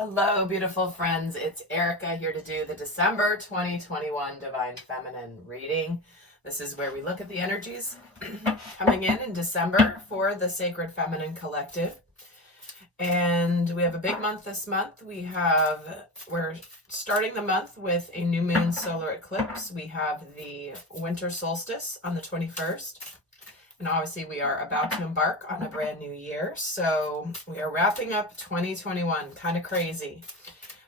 Hello, beautiful friends. It's Erica here to do the December 2021 Divine Feminine reading. This is where we look at the energies coming in December for the Sacred Feminine Collective. And we have a big month this month. We're starting the month with a new moon solar eclipse. We have the winter solstice on the 21st. And obviously we are about to embark on a brand new year. So we are wrapping up 2021, kind of crazy.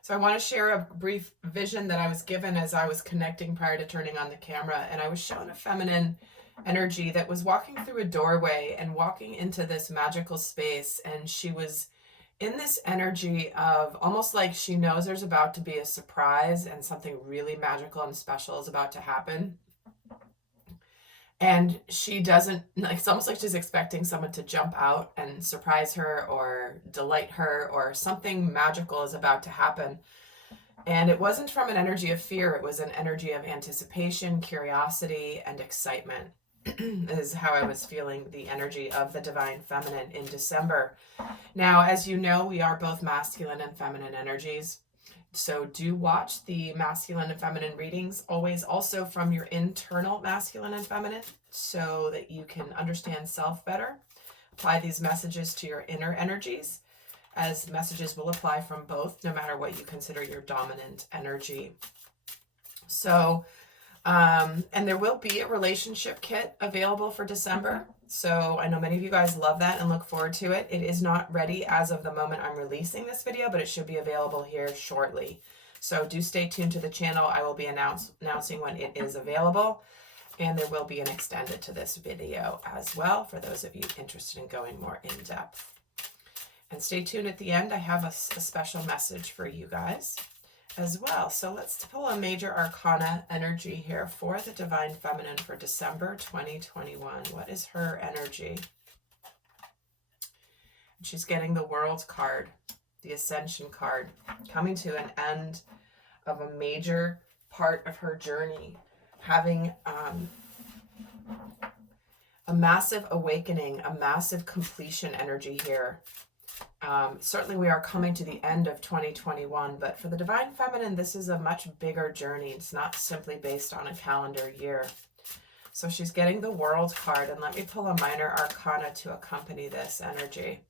So I want to share a brief vision that I was given as I was connecting prior to turning on the camera. And I was shown a feminine energy that was walking through a doorway and walking into this magical space. And she was in this energy of almost like she knows there's about to be a surprise and something really magical and special is about to happen. And she doesn't, like, it's almost like she's expecting someone to jump out and surprise her or delight her, or something magical is about to happen. And it wasn't from an energy of fear. It was an energy of anticipation, curiosity, and excitement is how I was feeling the energy of the Divine Feminine in December. Now, as you know, we are both masculine and feminine energies. So do watch the masculine and feminine readings, always also from your internal masculine and feminine, so that you can understand self better. Apply these messages to your inner energies, as messages will apply from both, no matter what you consider your dominant energy. So, and there will be a relationship kit available for December. So I know many of you guys love that and look forward to it. It is not ready as of the moment I'm releasing this video, but it should be available here shortly. So do stay tuned to the channel. I will be announcing when it is available. And there will be an extended to this video as well for those of you interested in going more in depth. And stay tuned at the end. I have a special message for you guys as well. So let's pull a major arcana energy here for the Divine Feminine for December 2021. What is her energy? She's getting the World card, the Ascension card, coming to an end of a major part of her journey, having a massive awakening, a massive completion energy here. Certainly we are coming to the end of 2021, but for the Divine Feminine, this is a much bigger journey. It's not simply based on a calendar year. So she's getting the World card, and let me pull a minor arcana to accompany this energy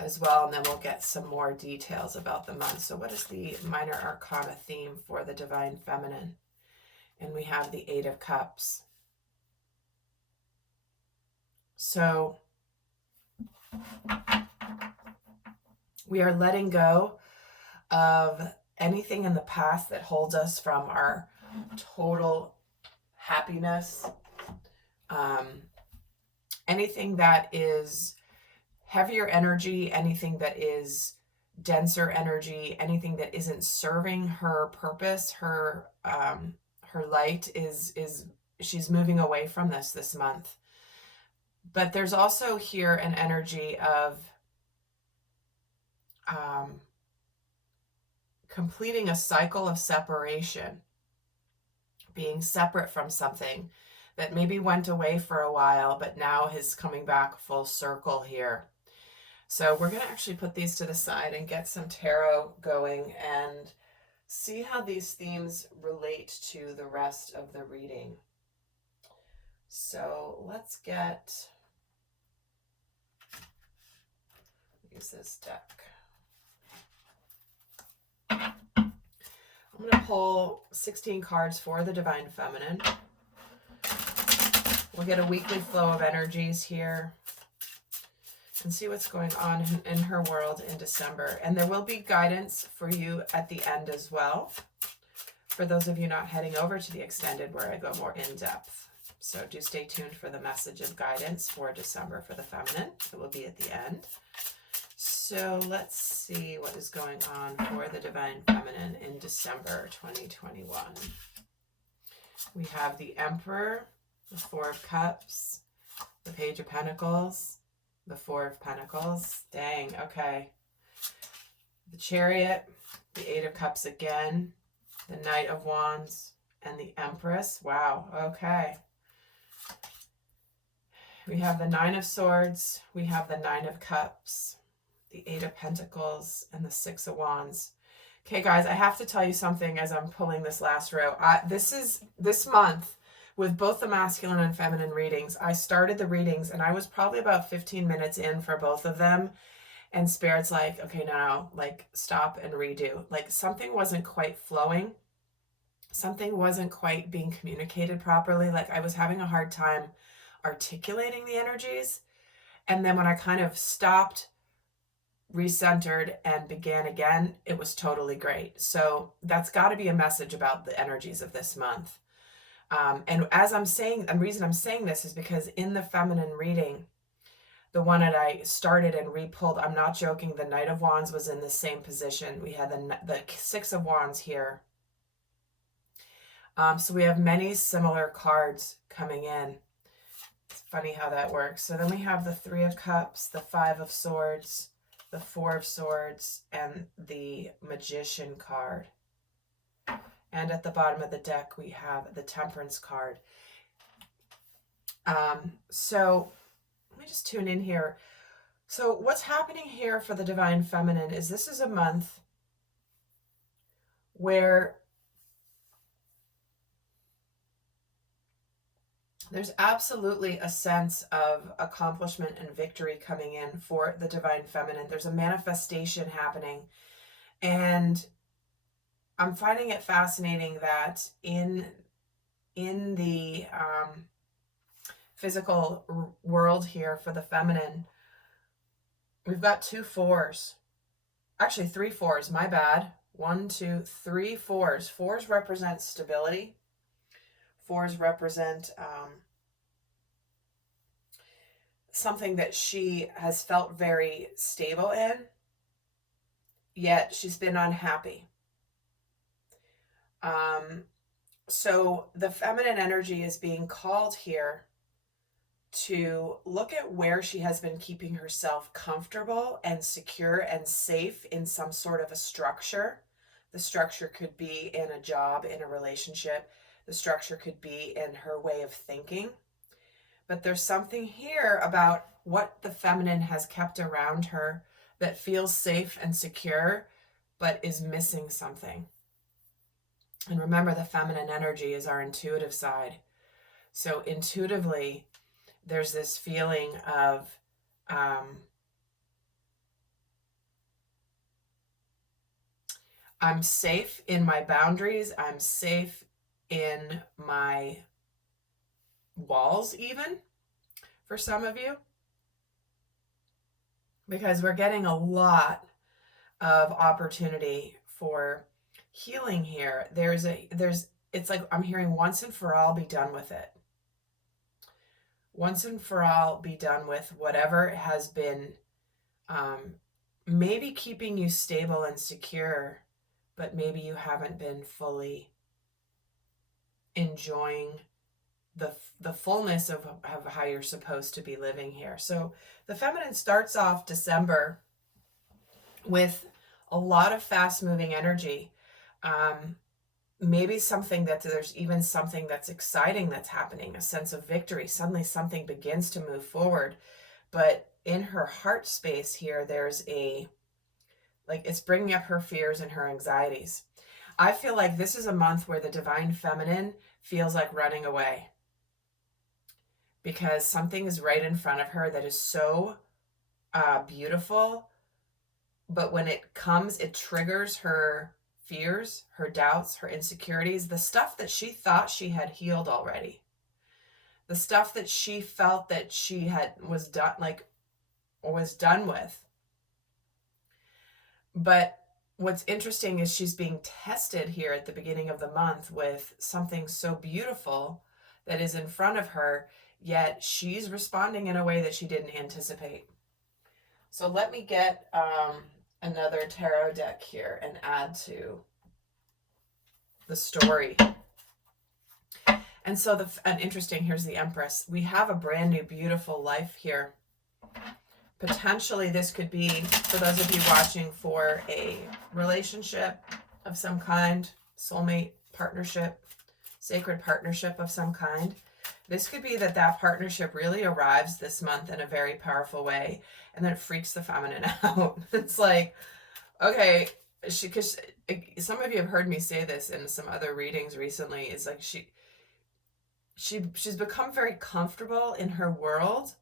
as well, and then we'll get some more details about the month. So what is the minor arcana theme for the Divine Feminine? And we have the Eight of Cups. So we are letting go of anything in the past that holds us from our total happiness. Anything that is heavier energy, anything that is denser energy, anything that isn't serving her purpose, her light she's moving away from this month. But there's also here an energy of completing a cycle of separation, being separate from something that maybe went away for a while, but now is coming back full circle here. So we're going to actually put these to the side and get some tarot going and see how these themes relate to the rest of the reading. So let's use this deck. I'm going to pull 16 cards for the Divine Feminine. We'll get a weekly flow of energies here and see what's going on in her world in December. And there will be guidance for you at the end as well, for those of you not heading over to the extended where I go more in depth. So do stay tuned for the message of guidance for December for the feminine. It will be at the end. So let's see what is going on for the Divine Feminine in December 2021. We have the Emperor, the Four of Cups, the Page of Pentacles, the Four of Pentacles. Dang, okay. The Chariot, the Eight of Cups again, the Knight of Wands, and the Empress. Wow, okay. We have the Nine of Swords. We have the Nine of Cups. the Eight of Pentacles, and the Six of Wands. Okay, guys, I have to tell you something as I'm pulling this last row. This month, with both the masculine and feminine readings, I started the readings and I was probably about 15 minutes in for both of them. And Spirit's like, okay, now, like, stop and redo. Like, something wasn't quite flowing. Something wasn't quite being communicated properly. Like, I was having a hard time articulating the energies. And then when I kind of stopped, recentered, and began again, it was totally great. So that's got to be a message about the energies of this month. And as I'm saying, the reason I'm saying this is because in the feminine reading, the one that I started and re-pulled, I'm not joking, the Knight of Wands was in the same position. We had the Six of Wands here. So we have many similar cards coming in. It's funny how that works. So then we have the Three of Cups, the Five of Swords, the Four of Swords, and the Magician card. And at the bottom of the deck, we have the Temperance card. So let me just tune in here. So what's happening here for the Divine Feminine is this is a month where there's absolutely a sense of accomplishment and victory coming in for the Divine Feminine. There's a manifestation happening. And I'm finding it fascinating that in the physical world here for the feminine, we've got 2 4s. Actually, 3 4s, my bad. 1, 2, 3 4s. 4s represent stability. 4s represent something that she has felt very stable in, yet she's been unhappy. So the feminine energy is being called here to look at where she has been keeping herself comfortable and secure and safe in some sort of a structure. The structure could be in a job, in a relationship. The structure could be in her way of thinking. But there's something here about what the feminine has kept around her that feels safe and secure, but is missing something. And remember, the feminine energy is our intuitive side. So intuitively, there's this feeling of I'm safe in my boundaries. I'm safe in my walls, even for some of you, because we're getting a lot of opportunity for healing here. It's like I'm hearing once and for all, be done with it. Once and for all, be done with whatever has been maybe keeping you stable and secure, but maybe you haven't been fully enjoying the fullness of how you're supposed to be living here. So the feminine starts off December with a lot of fast-moving energy. Maybe something that there's even something that's exciting that's happening, a sense of victory. Suddenly something begins to move forward. But in her heart space here, there's it's bringing up her fears and her anxieties. I feel like this is a month where the Divine Feminine feels like running away, because something is right in front of her that is so beautiful, but when it comes, it triggers her fears, her doubts, her insecurities, the stuff that she thought she had healed already, the stuff that she felt that she was done with. But what's interesting is she's being tested here at the beginning of the month with something so beautiful that is in front of her, yet she's responding in a way that she didn't anticipate. So let me get another tarot deck here and add to the story. And so interesting, here's the Empress. We have a brand new, beautiful life here. Potentially this could be, for those of you watching, for a relationship of some kind, soulmate partnership, sacred partnership of some kind. This could be that that partnership really arrives this month in a very powerful way, and then it freaks the feminine out. It's like, okay, because some of you have heard me say this in some other readings recently, is like she's become very comfortable in her world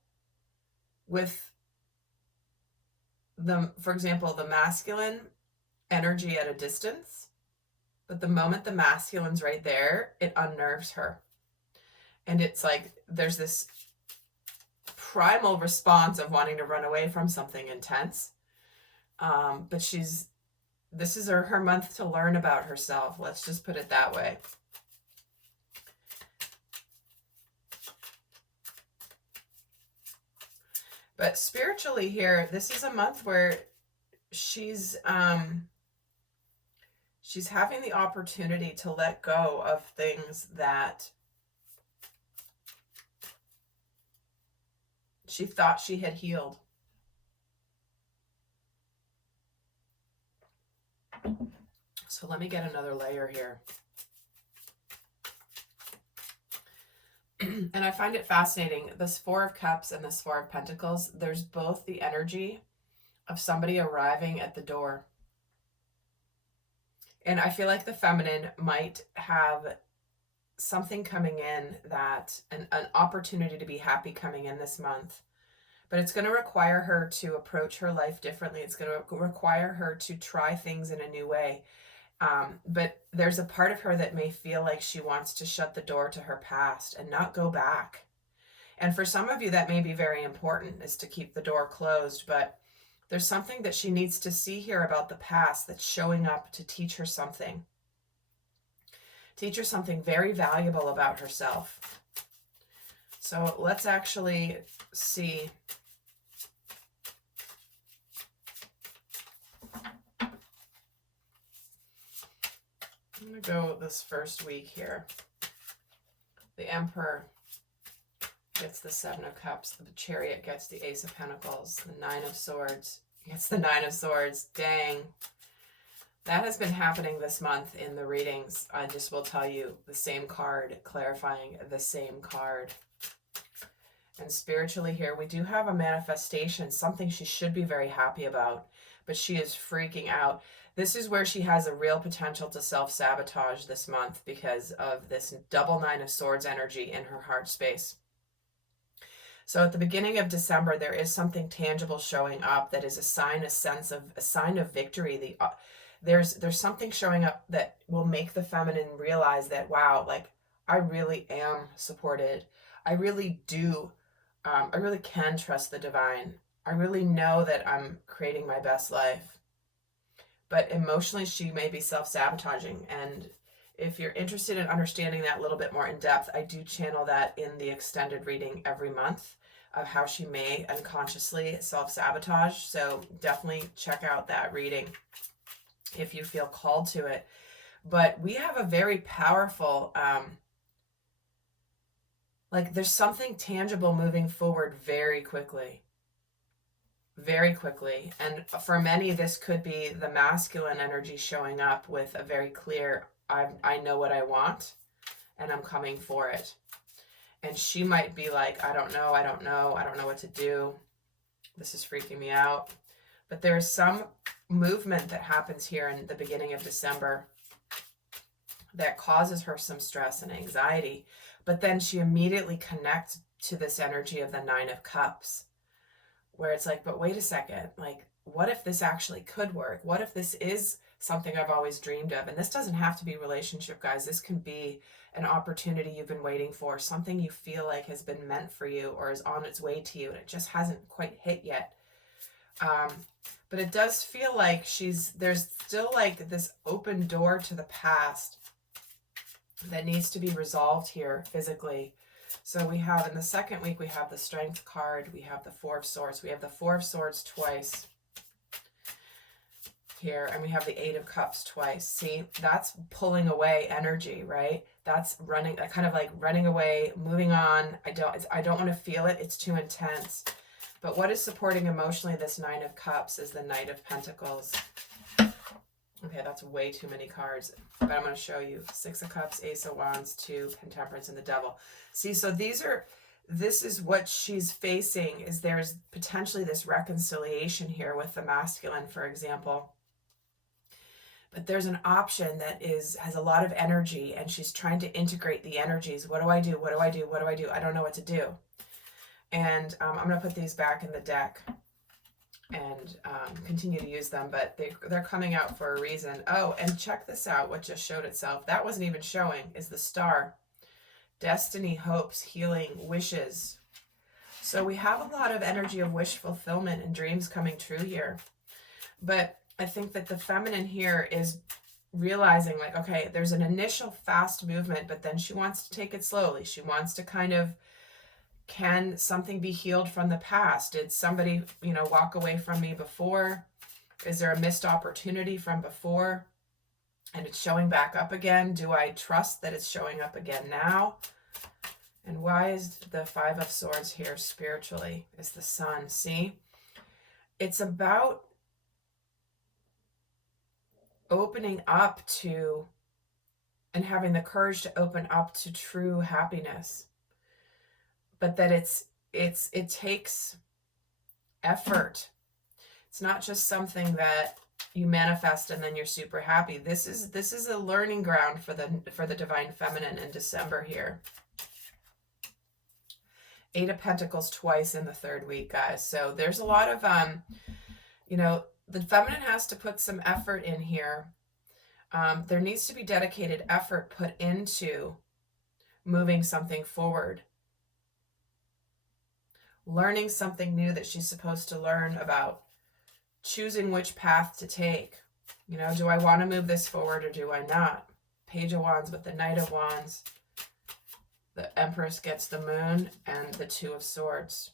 with for example, the masculine energy at a distance, but the moment the masculine's right there, it unnerves her. And it's like there's this primal response of wanting to run away from something intense. But this is her month to learn about herself. Let's just put it that way. But spiritually here, this is a month where she's having the opportunity to let go of things that she thought she had healed. So let me get another layer here. And I find it fascinating. This Four of Cups and this Four of Pentacles, there's both the energy of somebody arriving at the door. And I feel like the feminine might have something coming in, that an opportunity to be happy coming in this month. But it's going to require her to approach her life differently. It's going to require her to try things in a new way. But there's a part of her that may feel like she wants to shut the door to her past and not go back. And for some of you, that may be very important, is to keep the door closed. But there's something that she needs to see here about the past that's showing up to teach her something. Teach her something very valuable about herself. So let's actually see. I'm going to go this first week here. The Emperor gets the Seven of Cups. The Chariot gets the Ace of Pentacles. The Nine of Swords gets the Nine of Swords. Dang. That has been happening this month in the readings. I just will tell you, the same card, clarifying the same card. And spiritually here, we do have a manifestation, something she should be very happy about, but she is freaking out. This is where she has a real potential to self-sabotage this month because of this double Nine of Swords energy in her heart space. So at the beginning of December, there is something tangible showing up that is a sign of victory. There's something showing up that will make the feminine realize that, wow, like, I really am supported. I really do. I really can trust the divine. I really know that I'm creating my best life. But emotionally, she may be self-sabotaging. And if you're interested in understanding that a little bit more in depth, I do channel that in the extended reading every month of how she may unconsciously self-sabotage. So definitely check out that reading if you feel called to it. But we have a very powerful, there's something tangible moving forward very quickly. Very quickly. And for many, this could be the masculine energy showing up with a very clear, I know what I want and I'm coming for it. And she might be like, I don't know what to do. This is freaking me out. But there's some movement that happens here in the beginning of December that causes her some stress and anxiety. But then she immediately connects to this energy of the Nine of Cups, where it's like, but wait a second, like, what if this actually could work? What if this is something I've always dreamed of? And this doesn't have to be relationship, guys. This can be an opportunity you've been waiting for, something you feel like has been meant for you or is on its way to you, and it just hasn't quite hit yet. But it does feel like there's still like this open door to the past that needs to be resolved here physically. So we have, in the second week, we have the Strength card, we have the Four of Swords, we have the Four of Swords twice here, and we have the Eight of Cups twice. See, that's pulling away energy, right? That's running, kind of like running away, moving on. I don't want to feel it. It's too intense. But what is supporting emotionally this Nine of Cups is the Knight of Pentacles. Okay, that's way too many cards, but I'm going to show you. 6 of Cups, Ace of Wands, 2, Temperance, and the Devil. See, so this is what she's facing, is there's potentially this reconciliation here with the masculine, for example. But there's an option that has a lot of energy, and she's trying to integrate the energies. What do I do? What do I do? What do I do? I don't know what to do. And I'm going to put these back in the deck and continue to use them, but they're coming out for a reason. Oh, and check this out, what just showed itself. That wasn't even showing, is the Star. Destiny, hopes, healing, wishes. So we have a lot of energy of wish fulfillment and dreams coming true here. But I think that the feminine here is realizing, like, okay, there's an initial fast movement, but then she wants to take it slowly. She wants to kind of, can something be healed from the past? Did somebody, walk away from me before? Is there a missed opportunity from before? And it's showing back up again. Do I trust that it's showing up again now? And why is the 5 of Swords here spiritually? Is the Sun. See? It's about opening up to and having the courage to open up to true happiness. But that it takes effort. It's not just something that you manifest and then you're super happy. This is a learning ground for the divine feminine in December here. 8 of Pentacles twice in the 3rd week, guys. So there's a lot of the feminine has to put some effort in here. There needs to be dedicated effort put into moving something forward. Learning something new that she's supposed to learn about. Choosing which path to take. Do I want to move this forward or do I not? Page of Wands with the Knight of Wands. The Empress gets the Moon and the 2 of Swords.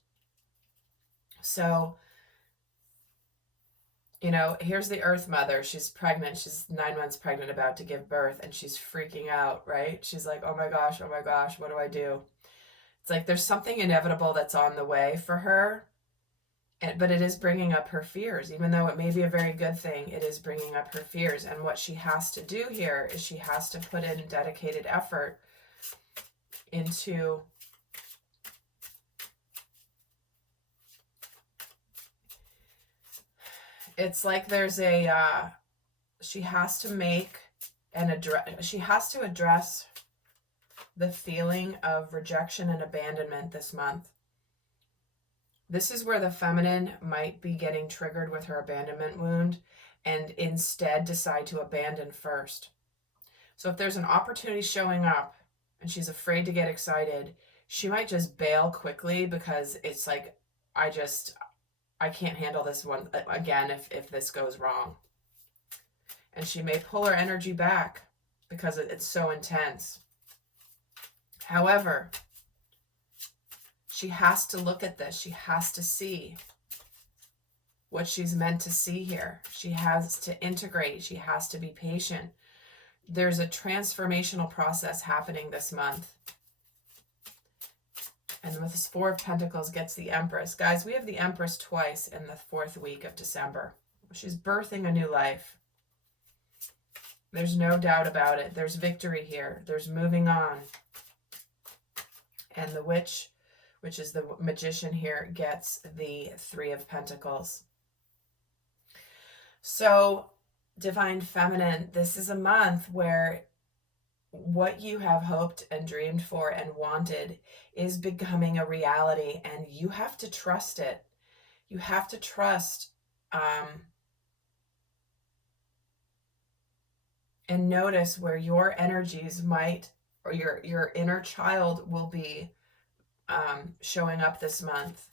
So, here's the Earth Mother. She's pregnant. She's 9 months pregnant, about to give birth, and she's freaking out, right? She's like, oh my gosh, what do I do? It's like there's something inevitable that's on the way for her, but it is bringing up her fears. Even though it may be a very good thing, it is bringing up her fears. And what she has to do here is she has to put in dedicated effort into it's like there's she has to make she has to address the feeling of rejection and abandonment this month. This is where the feminine might be getting triggered with her abandonment wound and instead decide to abandon first. So if there's an opportunity showing up and she's afraid to get excited, she might just bail quickly because it's like, I can't handle this one again if this goes wrong. And she may pull her energy back because it's so intense. However, she has to look at this. She has to see what she's meant to see here. She has to integrate. She has to be patient. There's a transformational process happening this month. And with this 4 of Pentacles gets the Empress. Guys, we have the Empress twice in the 4th week of December. She's birthing a new life. There's no doubt about it. There's victory here. There's moving on. And the Witch, which is the Magician here, gets the 3 of Pentacles. So, Divine Feminine, this is a month where what you have hoped and dreamed for and wanted is becoming a reality, and you have to trust it. You have to trust and notice where your energies might, or your inner child will be showing up this month.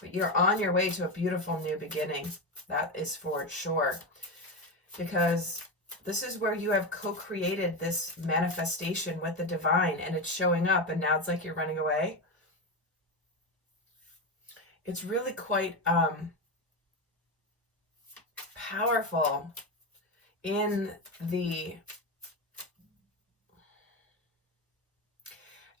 But you're on your way to a beautiful new beginning. That is for sure. Because this is where you have co-created this manifestation with the divine, and it's showing up, and now it's like you're running away. It's really quite powerful in the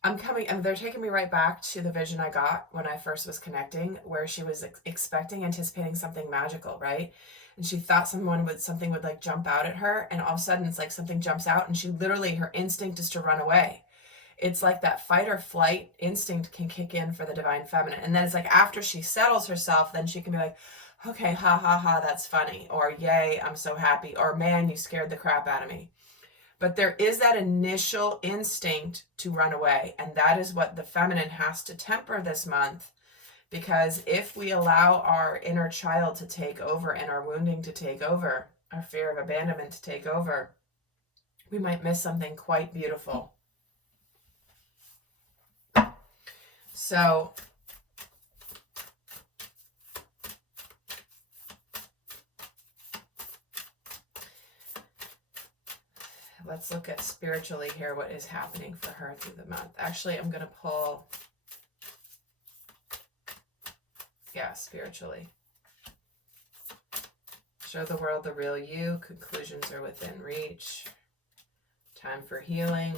and they're taking me right back to the vision I got when I first was connecting, where she was anticipating something magical, right? And she thought something would like jump out at her, and all of a sudden it's like something jumps out, and her instinct is to run away. It's like that fight or flight instinct can kick in for the divine feminine. And then it's like after she settles herself, then she can be like, okay, ha ha ha, that's funny. Or yay, I'm so happy. Or man, you scared the crap out of me. But there is that initial instinct to run away. And that is what the feminine has to temper this month. Because if we allow our inner child to take over and our wounding to take over, our fear of abandonment to take over, we might miss something quite beautiful. So let's look at spiritually here, what is happening for her through the month. Actually, I'm going to pull, spiritually. Show the world the real you. Conclusions are within reach. Time for healing.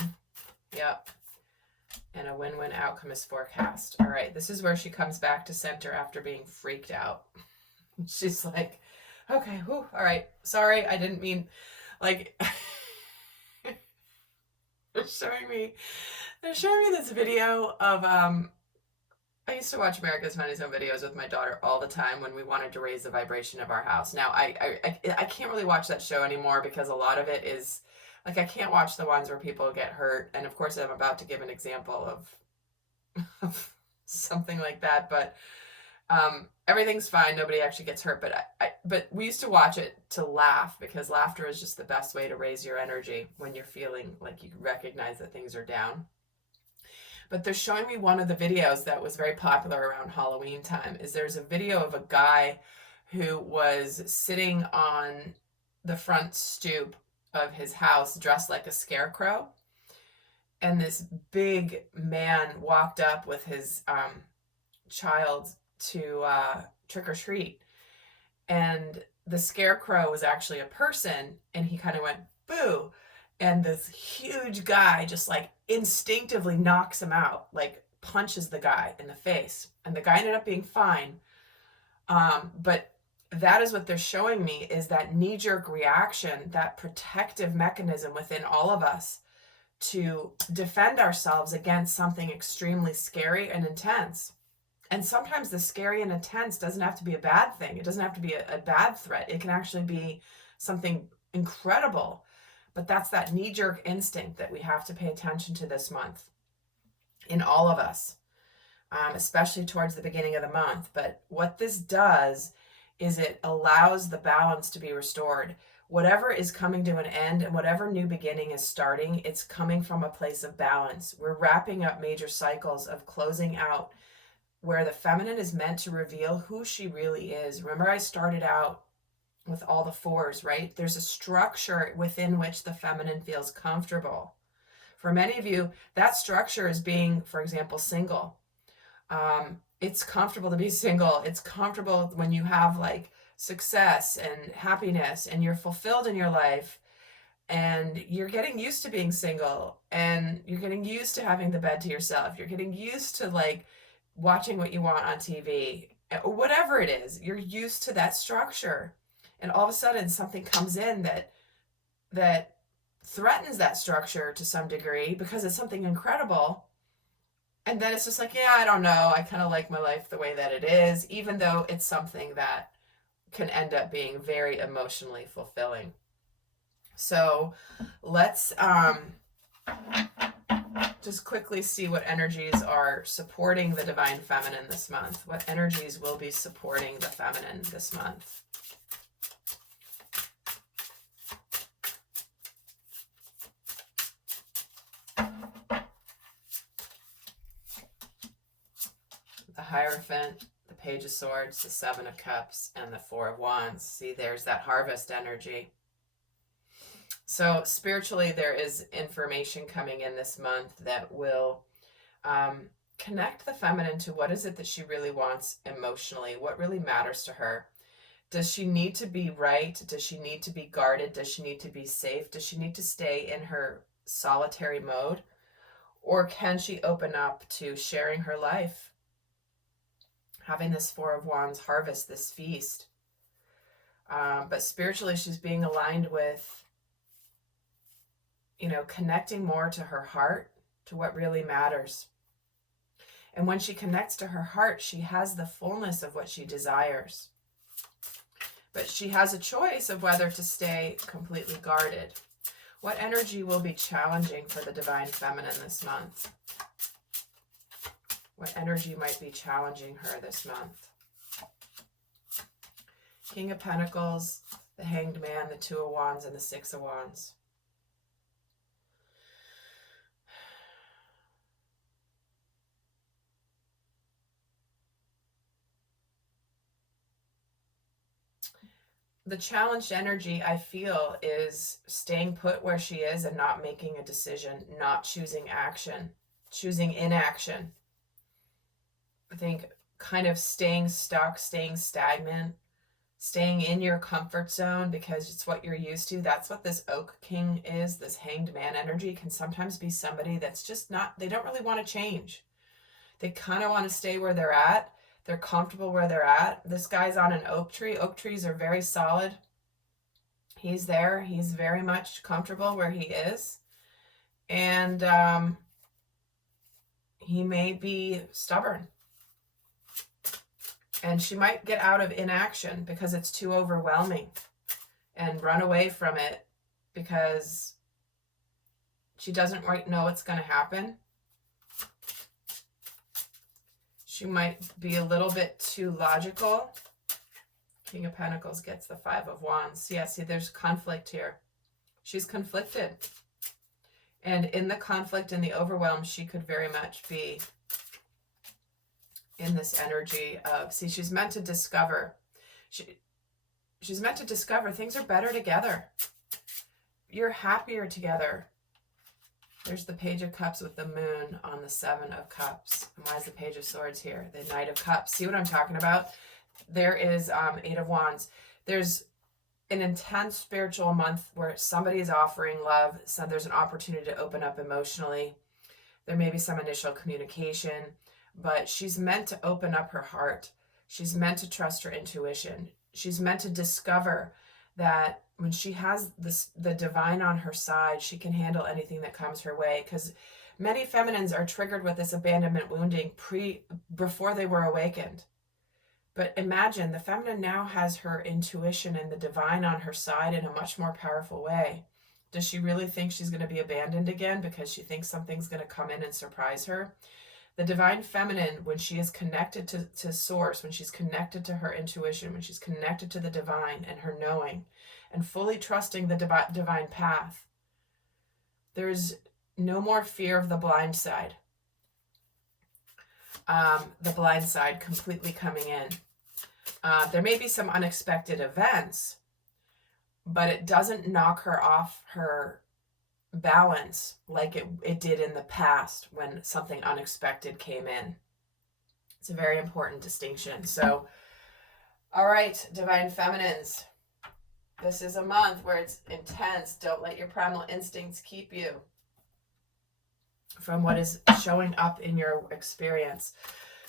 Yep. And a win-win outcome is forecast. All right, this is where she comes back to center after being freaked out. She's like, okay, whew, all right, sorry, I didn't mean, like, they're showing me this video of, I used to watch America's Funniest Home Videos with my daughter all the time when we wanted to raise the vibration of our house. Now, I can't really watch that show anymore because a lot of it is, like, I can't watch the ones where people get hurt. And of course, I'm about to give an example of something like that. But everything's fine. Nobody actually gets hurt. But we used to watch it to laugh, because laughter is just the best way to raise your energy when you're feeling like you recognize that things are down. But they're showing me one of the videos that was very popular around Halloween time. There's a video of a guy who was sitting on the front stoop of his house dressed like a scarecrow. And this big man walked up with his child to trick or treat. And the scarecrow was actually a person, and he kind of went, boo. And this huge guy just like instinctively knocks him out, like punches the guy in the face. And the guy ended up being fine. But that is what they're showing me, is that knee-jerk reaction, that protective mechanism within all of us to defend ourselves against something extremely scary and intense. And sometimes the scary and intense doesn't have to be a bad thing. It doesn't have to be a bad threat. It can actually be something incredible. But that's that knee-jerk instinct that we have to pay attention to this month in all of us, especially towards the beginning of the month. But what this does is it allows the balance to be restored. Whatever is coming to an end and whatever new beginning is starting, it's coming from a place of balance. We're wrapping up major cycles of closing out where the feminine is meant to reveal who she really is. Remember, I started out with all the fours, right? There's a structure within which the feminine feels comfortable. For many of you, that structure is being, for example, single. It's comfortable to be single. It's comfortable when you have like success and happiness and you're fulfilled in your life and you're getting used to being single and you're getting used to having the bed to yourself. You're getting used to like watching what you want on TV or whatever it is. You're used to that structure. And all of a sudden something comes in that threatens that structure to some degree because it's something incredible. And then it's just like, yeah, I don't know. I kind of like my life the way that it is, even though it's something that can end up being very emotionally fulfilling. So let's just quickly see what energies are supporting the divine feminine this month. What energies will be supporting the feminine this month? The Hierophant, the Page of Swords, the Seven of Cups, and the Four of Wands. See, there's that harvest energy. So spiritually, there is information coming in this month that will connect the feminine to what is it that she really wants emotionally, what really matters to her. Does she need to be right? Does she need to be guarded? Does she need to be safe? Does she need to stay in her solitary mode? Or can she open up to sharing her life, having this Four of Wands harvest, this feast? But spiritually, she's being aligned with, you know, connecting more to her heart, to what really matters. And when she connects to her heart, she has the fullness of what she desires. But she has a choice of whether to stay completely guarded. What energy will be challenging for the Divine Feminine this month? What energy might be challenging her this month? King of Pentacles, the Hanged Man, the Two of Wands, and the Six of Wands. The challenged energy, I feel, is staying put where she is and not making a decision, not choosing action, choosing inaction. I think kind of staying stuck, staying stagnant, staying in your comfort zone because it's what you're used to. That's what this Oak King is. This Hanged Man energy can sometimes be somebody that's just not, they don't really want to change. They kind of want to stay where they're at. They're comfortable where they're at. This guy's on an oak tree. Oak trees are very solid. He's there. He's very much comfortable where he is. And he may be stubborn. And she might get out of inaction because it's too overwhelming and run away from it because she doesn't quite know what's going to happen. She might be a little bit too logical. King of Pentacles gets the Five of Wands. Yeah, see, there's conflict here. She's conflicted. And in the conflict and the overwhelm, she could very much be in this energy of, see, she's meant to discover. She's meant to discover things are better together. You're happier together. There's the Page of Cups with the Moon on the Seven of Cups. And why is the Page of Swords here? The Knight of Cups. See what I'm talking about? There is Eight of Wands. There's an intense spiritual month where somebody is offering love. So there's an opportunity to open up emotionally. There may be some initial communication, but she's meant to open up her heart. She's meant to trust her intuition. She's meant to discover that when she has the divine on her side, she can handle anything that comes her way. Because many feminines are triggered with this abandonment wounding before they were awakened. But imagine the feminine now has her intuition and the divine on her side in a much more powerful way. Does she really think she's going to be abandoned again because she thinks something's going to come in and surprise her? The divine feminine, when she is connected to source, when she's connected to her intuition, when she's connected to the divine and her knowing, and fully trusting the divine path, there's no more fear of the blind side. The blind side completely coming in. There may be some unexpected events, but it doesn't knock her off her balance like it did in the past when something unexpected came in. It's a very important distinction. So, all right, Divine Feminines. This is a month where it's intense. Don't let your primal instincts keep you from what is showing up in your experience.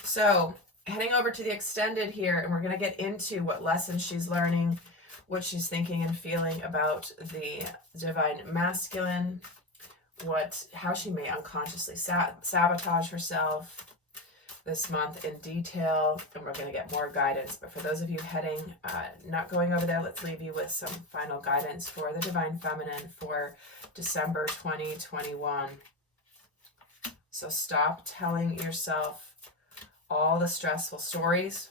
So, heading over to the extended here, and we're going to get into what lessons she's learning, what she's thinking and feeling about the divine masculine, how she may unconsciously sabotage herself this month in detail, and we're going to get more guidance. But for those of you heading, not going over there, let's leave you with some final guidance for the Divine Feminine for December 2021. So stop telling yourself all the stressful stories.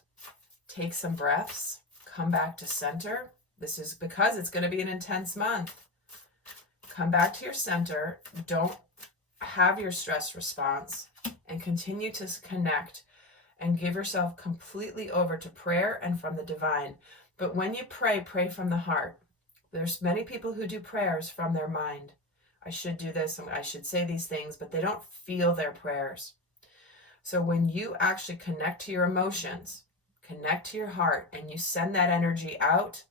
Take some breaths. Come back to center. This is because it's going to be an intense month. Come back to your center. Don't have your stress response, and continue to connect and give yourself completely over to prayer and from the divine. But when you pray, pray from the heart. There's many people who do prayers from their mind. I should do this, I should say these things, but they don't feel their prayers. So when you actually connect to your emotions, connect to your heart, and you send that energy out,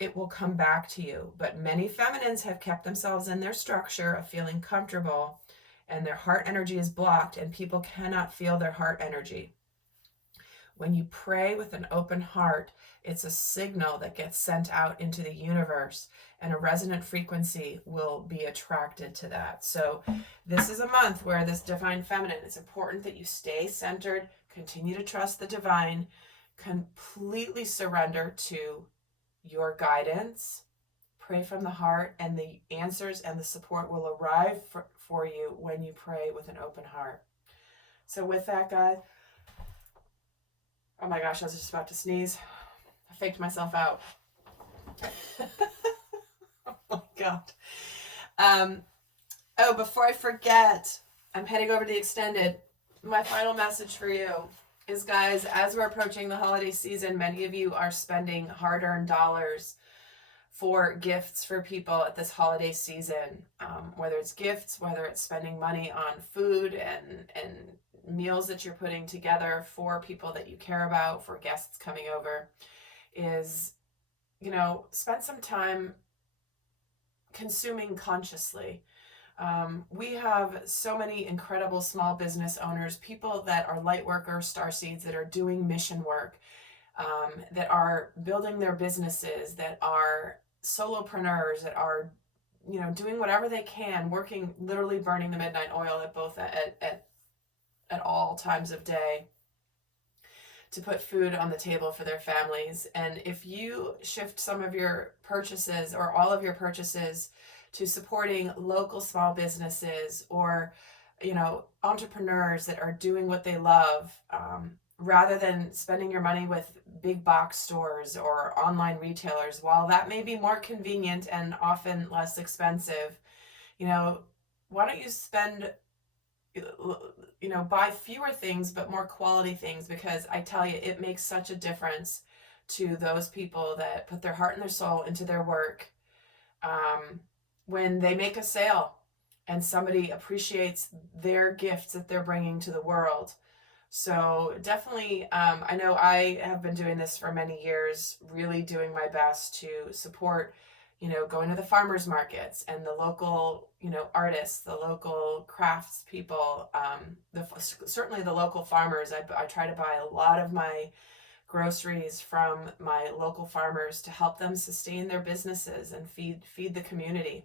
it will come back to you. But many feminines have kept themselves in their structure of feeling comfortable and their heart energy is blocked and people cannot feel their heart energy. When you pray with an open heart, it's a signal that gets sent out into the universe, and a resonant frequency will be attracted to that. So this is a month where this divine feminine, it's important that you stay centered, continue to trust the divine, completely surrender to your guidance, pray from the heart, and the answers and the support will arrive for you when you pray with an open heart. So with that, guys, oh my gosh, I was just about to sneeze. I faked myself out. Oh my God. Oh, before I forget, I'm heading over to the extended. My final message for you is, guys, as we're approaching the holiday season, many of you are spending hard-earned dollars for gifts for people at this holiday season, whether it's gifts, whether it's spending money on food and meals that you're putting together for people that you care about, for guests coming over, is, you know, spend some time consuming consciously. We have so many incredible small business owners, people that are light workers, starseeds, that are doing mission work, that are building their businesses, that are solopreneurs, that are, you know, doing whatever they can, working, literally burning the midnight oil at all times of day to put food on the table for their families. And if you shift some of your purchases or all of your purchases to supporting local small businesses, or, you know, entrepreneurs that are doing what they love, rather than spending your money with big box stores or online retailers, while that may be more convenient and often less expensive, you know, why don't you spend, you know, buy fewer things but more quality things? Because I tell you, it makes such a difference to those people that put their heart and their soul into their work. When they make a sale and somebody appreciates their gifts that they're bringing to the world. So definitely, I know I have been doing this for many years, really doing my best to support, you know, going to the farmers markets and the local, you know, artists, the local crafts people, certainly the local farmers. I try to buy a lot of my groceries from my local farmers to help them sustain their businesses and feed the community.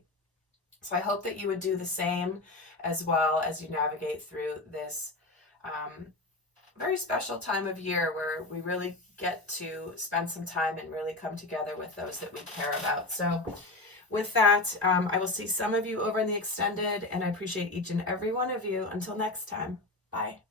So I hope that you would do the same as well as you navigate through this very special time of year where we really get to spend some time and really come together with those that we care about. So with that, I will see some of you over in the extended, and I appreciate each and every one of you. Until next time, bye.